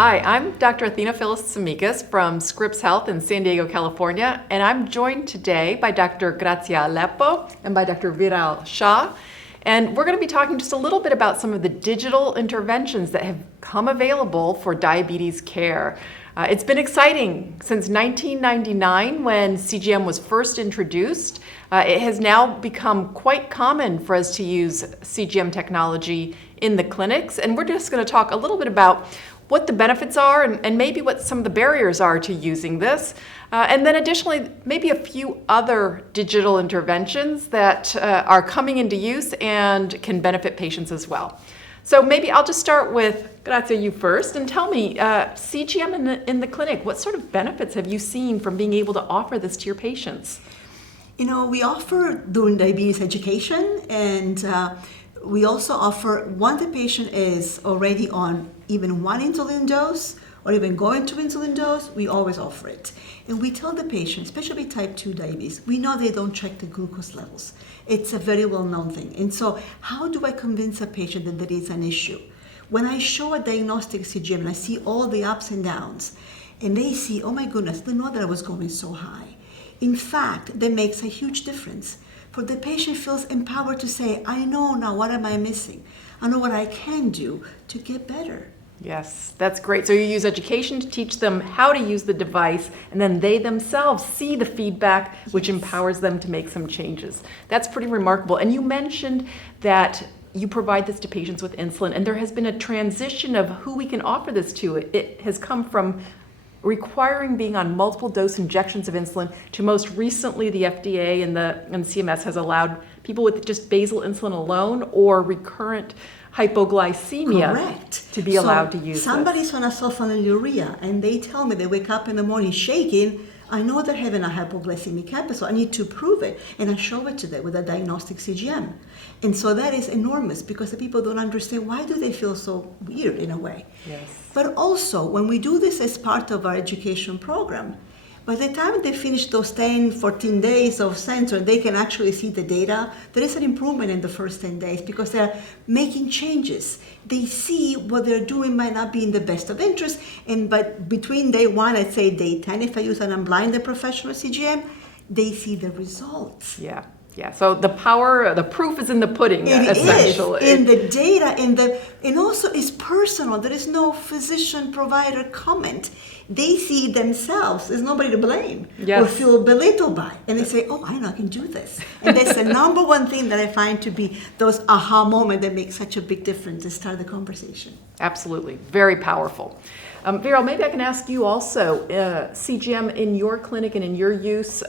Hi, I'm Dr. Athena Phyllis Tsimikas from Scripps Health in San Diego, California, and I'm joined today by Dr. Grazia Aleppo and by Dr. Shah. And we're going to be talking just a little bit about some of the digital interventions that have come available for diabetes care. It's been exciting since 1999 when CGM was first introduced. It has now become quite common for us to use CGM technology in the clinics, and we're just going to talk a little bit about what the benefits are and maybe what some of the barriers are to using this. And then additionally, maybe a few other digital interventions that are coming into use and can benefit patients as well. So maybe I'll just start with Grazia, you first, and tell me, CGM in the clinic, what sort of benefits have you seen from being able to offer this to your patients? You know, we offer during diabetes education, and we also offer once the patient is already on even one insulin dose or even going to insulin dose, we always offer it. And we tell the patient, especially type 2 diabetes, we know they don't check the glucose levels. It's a very well-known thing. And so how do I convince a patient that there is an issue? When I show a diagnostic CGM and I see all the ups and downs, and they see, oh my goodness, they know that I was going so high. In fact, that makes a huge difference. For the patient feels empowered to say, I know now what am I missing? I know what I can do to get better. Yes, that's great. So you use education to teach them how to use the device, and then they themselves see the feedback, which empowers them to make some changes. That's pretty remarkable. And you mentioned that you provide this to patients with insulin, and there has been a transition of who we can offer this to. It has come from requiring being on multiple dose injections of insulin to most recently the FDA and CMS has allowed people with just basal insulin alone or recurrent hypoglycemia Correct. to be allowed to use somebody's this. on a sulfonylurea and they tell me they wake up in the morning shaking. I know they're having a hypoglycemic episode. I need to prove it. And I show it to them with a diagnostic CGM. And so that is enormous because the people don't understand why do they feel so weird in a way. Yes. But also, when we do this as part of our education program, by the time they finish those 10, 14 days of sensor, they can actually see the data. There is an improvement in the first 10 days because they're making changes. They see what they're doing might not be in the best of interest, but between day 1, I'd say day 10, if I use an unblinded professional CGM, they see the results. Yeah. Yeah, so the proof is in the pudding, essentially. It is in the data, and also it's personal. There is no physician-provider comment. They see themselves. There's nobody to blame or feel belittled by. And they say, oh, I know I can do this. And that's the number one thing that I find to be those aha moments that make such a big difference to start the conversation. Absolutely. Very powerful. Viral, maybe I can ask you also, CGM in your clinic and in your use,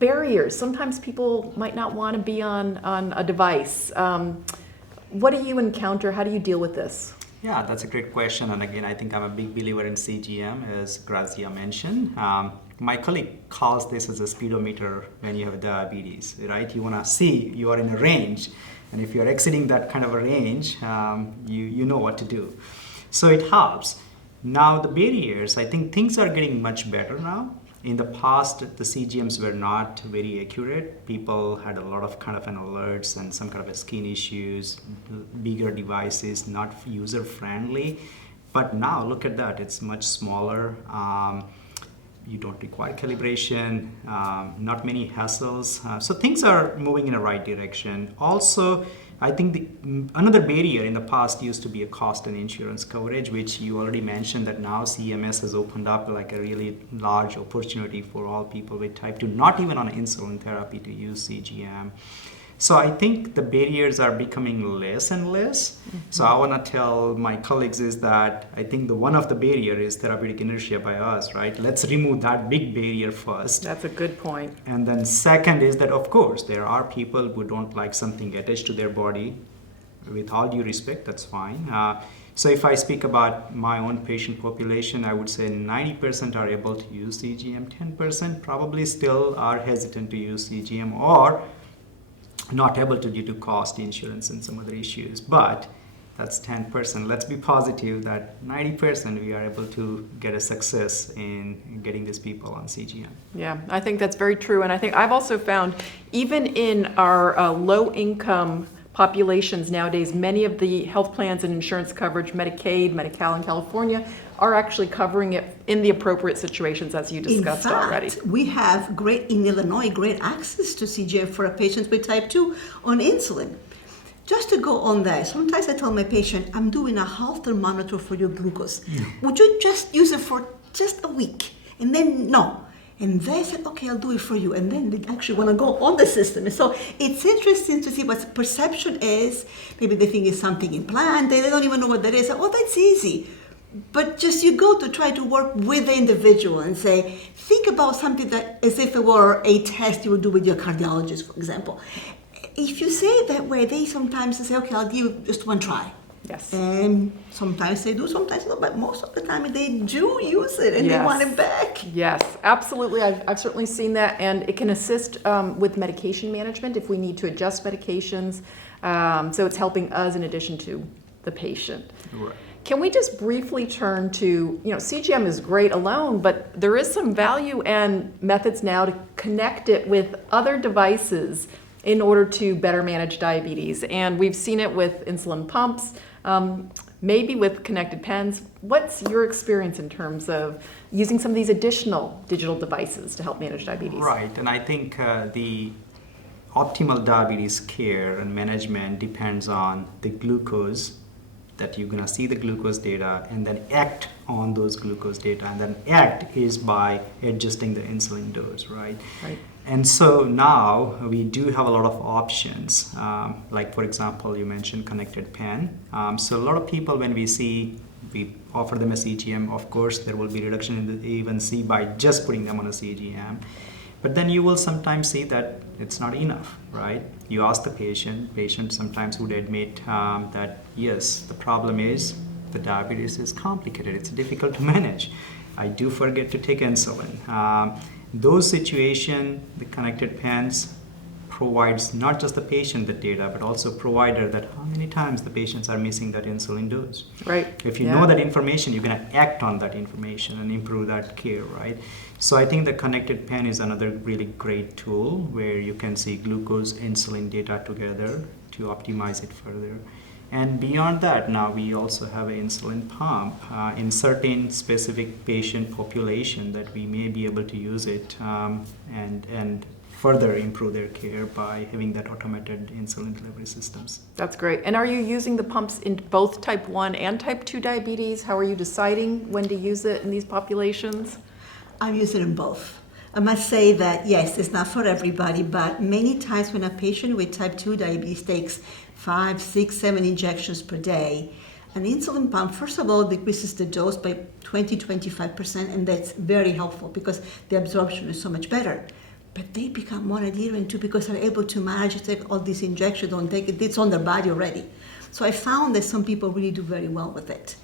barriers. Sometimes people might not want to be on a device. What do you encounter? How do you deal with this? Yeah, that's a great question. And again, I think I'm a big believer in CGM, as Grazia mentioned. My colleague calls this as a speedometer when you have diabetes, right? You want to see you are in a range. And if you're exceeding that kind of a range, you know what to do. So it helps. Now the barriers, I think things are getting much better now. In the past, the CGMs were not very accurate. People had a lot of kind of an alerts and some kind of a skin issues, bigger devices, not user-friendly. But now, look at that, it's much smaller. You don't require calibration, not many hassles. So things are moving in the right direction. Also, I think another barrier in the past used to be a cost and insurance coverage, which you already mentioned that now CMS has opened up like a really large opportunity for all people with type 2, not even on insulin therapy, to use CGM. So I think the barriers are becoming less and less. Mm-hmm. So I want to tell my colleagues is that I think one of the barrier is therapeutic inertia by us, right? Let's remove that big barrier first. That's a good point. And then second is that, of course, there are people who don't like something attached to their body. With all due respect, that's fine. So if I speak about my own patient population, I would say 90% are able to use CGM, 10% probably still are hesitant to use CGM or not able to due to cost, insurance, and some other issues. But that's 10%. Let's be positive that 90% we are able to get a success in getting these people on CGM. Yeah, I think that's very true. And I think I've also found even in our low-income populations nowadays, many of the health plans and insurance coverage, Medicaid, Medi-Cal in California, are actually covering it in the appropriate situations as you discussed In fact, already. we have in Illinois, great access to CGM for a patient with type 2 on insulin. Just to go on that, sometimes I tell my patient, I'm doing a Holter monitor for your glucose. Would you just use it for just a week? And then no. And they said, okay, I'll do it for you. And then they actually want to go on the system. And so it's interesting to see what perception is. Maybe they think it's something implanted. They don't even know what that is. Oh, that's easy. But just you go to try to work with the individual and say, think about something that as if it were a test you would do with your cardiologist, for example. If you say it that way, they sometimes say, okay, I'll give you just one try. Yes. And sometimes they do, sometimes no, but most of the time they do use it and they want it back. Yes, absolutely. I've certainly seen that, and it can assist with medication management if we need to adjust medications. So it's helping us in addition to the patient. Right. Can we just briefly turn to, CGM is great alone, but there is some value and methods now to connect it with other devices in order to better manage diabetes. And we've seen it with insulin pumps, maybe with connected pens. What's your experience in terms of using some of these additional digital devices to help manage diabetes? Right, and I think the optimal diabetes care and management depends on the glucose, that you're going to see the glucose data and then act on those glucose data, and then act is by adjusting the insulin dose, right? Right. And so now we do have a lot of options, like for example, you mentioned connected pen. So a lot of people, when we offer them a CGM, of course there will be reduction in the A1C by just putting them on a CGM. But then you will sometimes see that it's not enough, right? You ask the patient sometimes would admit that yes, the problem is the diabetes is complicated, it's difficult to manage. I do forget to take insulin. Those situations, the connected pens provides not just the patient the data, but also provider that how many times the patients are missing that insulin dose. Right. If you know that information, you're going to act on that information and improve that care, right? So I think the connected pen is another really great tool where you can see glucose, insulin data together to optimize it further. And beyond that, now we also have an insulin pump in certain specific patient population that we may be able to use it and further improve their care by having that automated insulin delivery systems. That's great. And are you using the pumps in both type 1 and type 2 diabetes? How are you deciding when to use it in these populations? I'm using them both. I must say that, yes, it's not for everybody, but many times when a patient with type 2 diabetes takes 5, 6, 7 injections per day, an insulin pump, first of all, decreases the dose by 20-25%, and that's very helpful because the absorption is so much better. But they become more adherent too because they're able to manage to take all these injections, don't take it, it's on their body already. So I found that some people really do very well with it.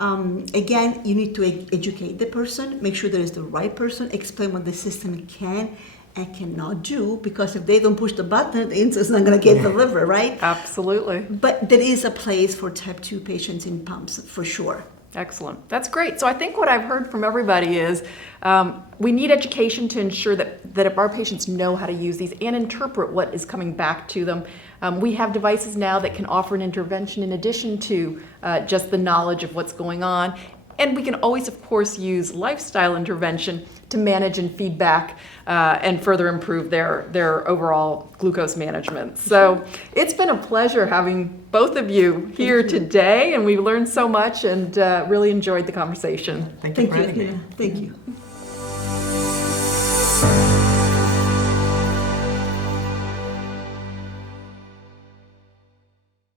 Again, you need to educate the person, make sure there is the right person, explain what the system can and cannot do, because if they don't push the button, the insulin's not going to get delivered, right? Absolutely. But there is a place for type 2 patients in pumps, for sure. Excellent. That's great. So I think what I've heard from everybody is we need education to ensure that if our patients know how to use these and interpret what is coming back to them. We have devices now that can offer an intervention in addition to just the knowledge of what's going on. And we can always, of course, use lifestyle intervention to manage and feedback and further improve their overall glucose management. So it's been a pleasure having both of you here today, and we've learned so much and really enjoyed the conversation. Thank you for having me. Thank you.